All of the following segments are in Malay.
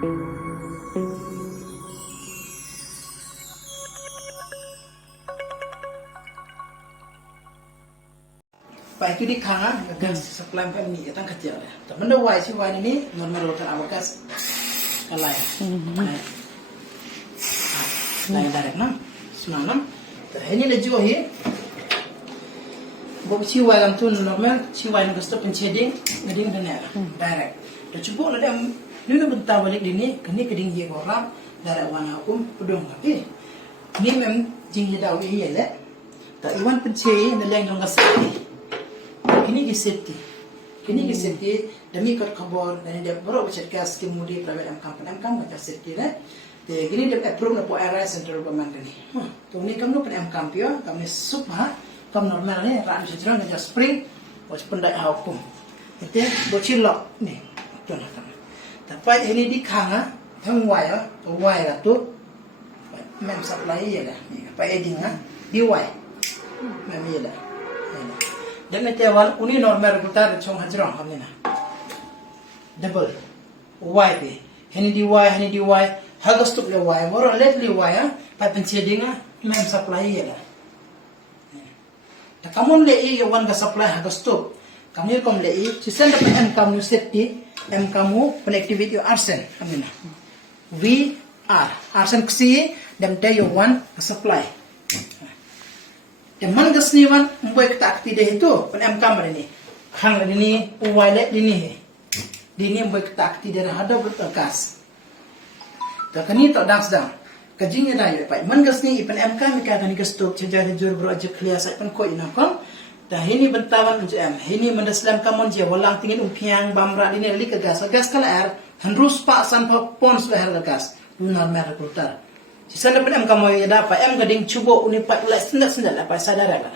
Pak itu di kanga gas supply ini kita kecil ya. Tapi dah wai si wai ini normal rotan awakas kalai. Lain direct na, senang na. Ini dah jual he. Bok si wai kan tu normal si wai nak stop penceding ngeding dan direct. Dah cuba lah dia ni nak bentar balik dini, kini keding ye orang direct wana hukum pedung tapi ni mem jing ye dah ye le. Tak iwan penceding dan yang dong kasih. Kini giseti demi kat khabar dan dia baru baca gas kemudi private amkam baca seti dah. Jadi gini dia approve na po area center government ni. Tu ni kamu pen amkam pio, kamu sup ha, kamu normal ni ram sejauh ni spring, bos pendai hukum. Itu bocil lock ni, tu nak kamu. Tapi ini di kanga, yang wire lah tu, mem supply je dah. Apa adding ah, di wire, mem je dah. Dan metewan uni normal putar chong hajrong kami na double y pe hani di y hagas tu le y moro lately y pa pencheding mem supply ya ta kamun le i wan ga supply hagas tu kami kom le i sisen dapat m kamu seti m kamu connectivity arsen kami na arsen ksi dem te yo wan supply. Yang mana kesenian membuat kita aktif deh itu pen kamar ini, hang ini uwailet ini membuat kita aktif deh ada berkas. Tak kini tak dah sedang, kajingnya dah ya pak. Man keseni pen kamar kita kini kestuk sejarah jur berajak kelia saya pen koi nakam. Dah ini bentawan UJM, ini mendeslam kamun je walang tingin umpiang bamra ini li kegas kala air hendrus pak san pons leher kegas lunar merah kultar. Sisa dapat kamu ya dapat gading cuba unipat ulat sendak apa sadar lah.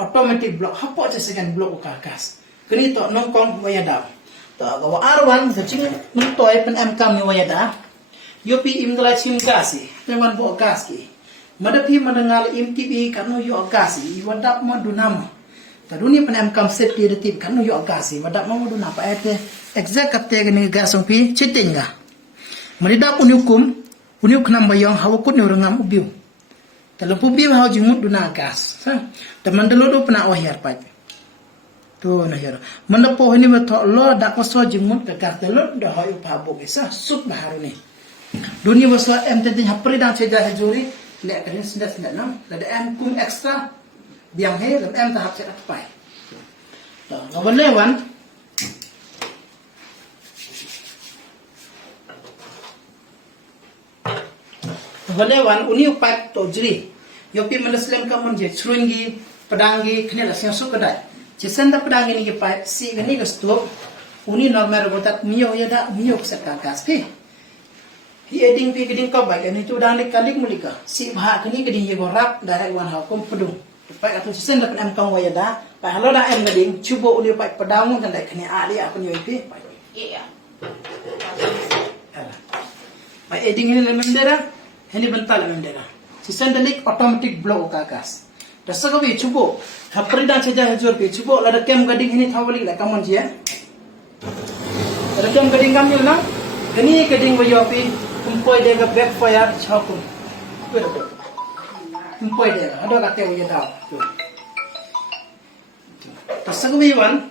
Automatic block apa je second block ukakas. Kini tak nongkong waya dah. Tak kawa arwan kecing mentoy pen kamu waya dah. Yopi imdala sim kasi, teman buat gas ki. Madapi mendengar MTV kanu yo gasi, wadap madunam. Kaduni pen kam set dia tip kanu yo gasi, wadap madunam apa ete. Exact kapte gani gasong pi chitinga. Manida punyukum nam bayong hawakut ni orang ubiu. Dalam ubiu haw jimut duna gas. Teman dulu do pena wahir pat. Tu na hero. Mandapo hani beto lo dak maso jimut ke gas dulu dah hayu pabuk isa sup baharu ni. Dunia waswa MTT hapri dan seja hajuri lek kadin sendat nam lada em kum extra biang he dan em tahap set pai. Tu ngawalewan Walawan uni upat tojri yopi mandaslam kamun je chruingi pedangi khnela siang sukadai cisanda pedangi ni pipe si gani gasto uni normal rotat mio yada mio ksaka kaspi hi eding pi geding ka bai ni tu dang kalik mulika si bha kini geding ye gorap darai wan hakum pedung pai atu cisanda pedang kang wayada pa halo da em geding cubo uni pipe pedang dan dai khni ali akun yopi pai iya pai eding ni lemendera ini bentar lah mendera. Sisen delik automatic block kakas. Dasa kau cubo. Hapri dan saja hajur pi cubo. Lada kem gading ini thawali lah kamu je. Lada kem gading kamu na. Kini gading wayo pi. Kumpoi dega backfire chakum. Kumpoi dega. Ada kate wayo dah. Dasa kau wan.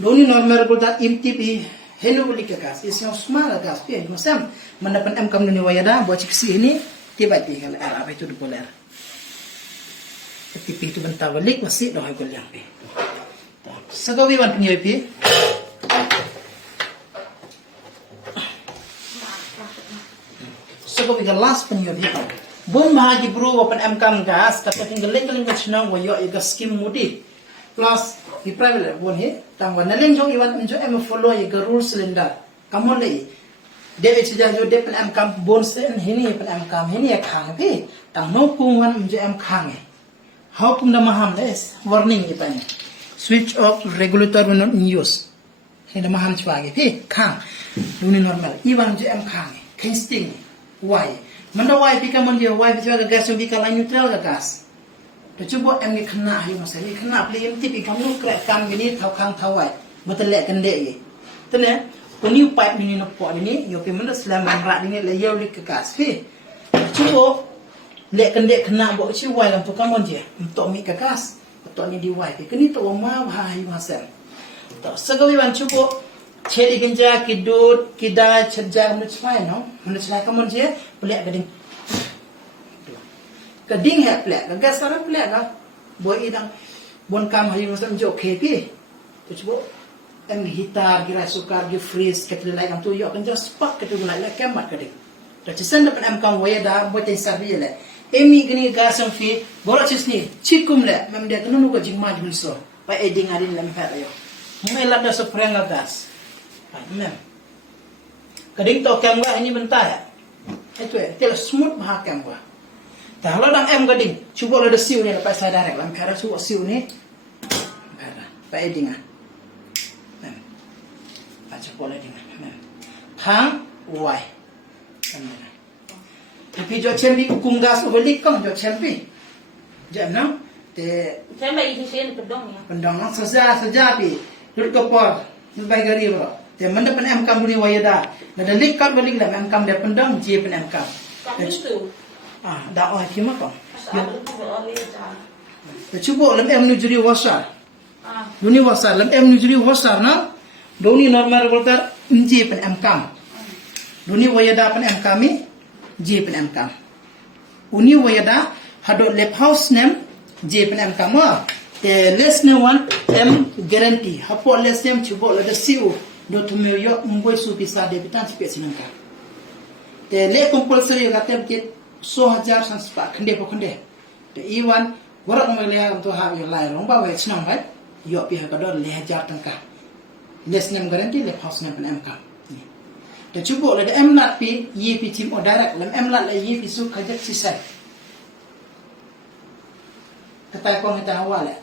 Doni normal kultat MTP. Hello beli kakas. Isyang small kakas pi. Macam mendapat kamu ni wayada buat ciksi ini tiba-tiba kalau apa itu dipolar. Tipe itu bentar balik masih dah gol yang pi. Sagawi wan punya pi. Sagawi the last punya pi. Bom bahagi bro wapan kam gas kata tinggal leng macam wayo iga skim mudi. Plus di private bon he tangwa naleng jong iwan enjo follow iga rules cylinder. Kamu lagi David sudah jo dep kam bonsen hini pen kam hini khang pi tang no kungan je khang how pum da maham les warning ipan switch off regulator will not in use hini maham chwage pi khang duni normal iwan je khang casting why manda why pi kam dia why pi ga gas bi kala neutral ga gas to chubo em ni khna hi masai khna pli em ti pi kam nu kra kam gini thau khang thau wai betul lek kendek ye tene uni pipe ni no po ni yo pe mana selam rak ni le yo lik kekas fi cubo lek kendek kena bo chi wai lam tu kamon je untuk mi kekas untuk ni di wai ke ni to ma bahai masal to sagawi wan cubo ceri genja kidut kida cerja mun chlai no mun chlai kamon je pelak gading gading he pelak gagas sara pelak ga boy idang bon kam hayu masam jo khepi to cubo em hitar gira sukar gi freeze ke lai kam tu yo kan just pak ke tu lai la kemat gading to cisen dapat am kam waya bo tin sabi le emi gni gasam fi bora cisni cikum le mem dia kanu ko jingma jul so pa eding arin lam fa yo mai la da so prenga gas mem kading to kem ga ini bentar ya itu ya tel smooth bah kem ga ta lo dang em gading cuba lo da siu ni pa sa direct lam fa su siu ni pa eding a mem pa cuba le ding mem thang wai tapi jo champi hukum gas balik kang jo champi jangan te Champi itu sih pedong ya. pendang saja pi lut kapor bai gari bro te manda pen am kam buri wayada da lik kat balik la am kam da pendang je pen am kam Kamu itu. da oi kima ko Asal itu boleh aja. te chubo lam em nu juri wasar Ah. duni wasar lam em nu juri wasar na doni normal boltar je pen am kam duni wayada pen am kami je pen am kam uni wayada hado lep house nem je pen am kam te less ne one em guarantee hapo less nem chubo la da siu do to me yo mboy su bisa de bitan ci pesi nanka te le compulsory la tem ke 100,000 sans pa khande ko khande te iwan wara ko le am to ha yo lai long ba we chnam bai yo pi ha ka do le 1,000 tangka less nem guarantee lep house nem pen am kam te chubo la de em lat pi yi pi tim o direct lam em lat la yi pi su khajak si sai kata ko ngata wala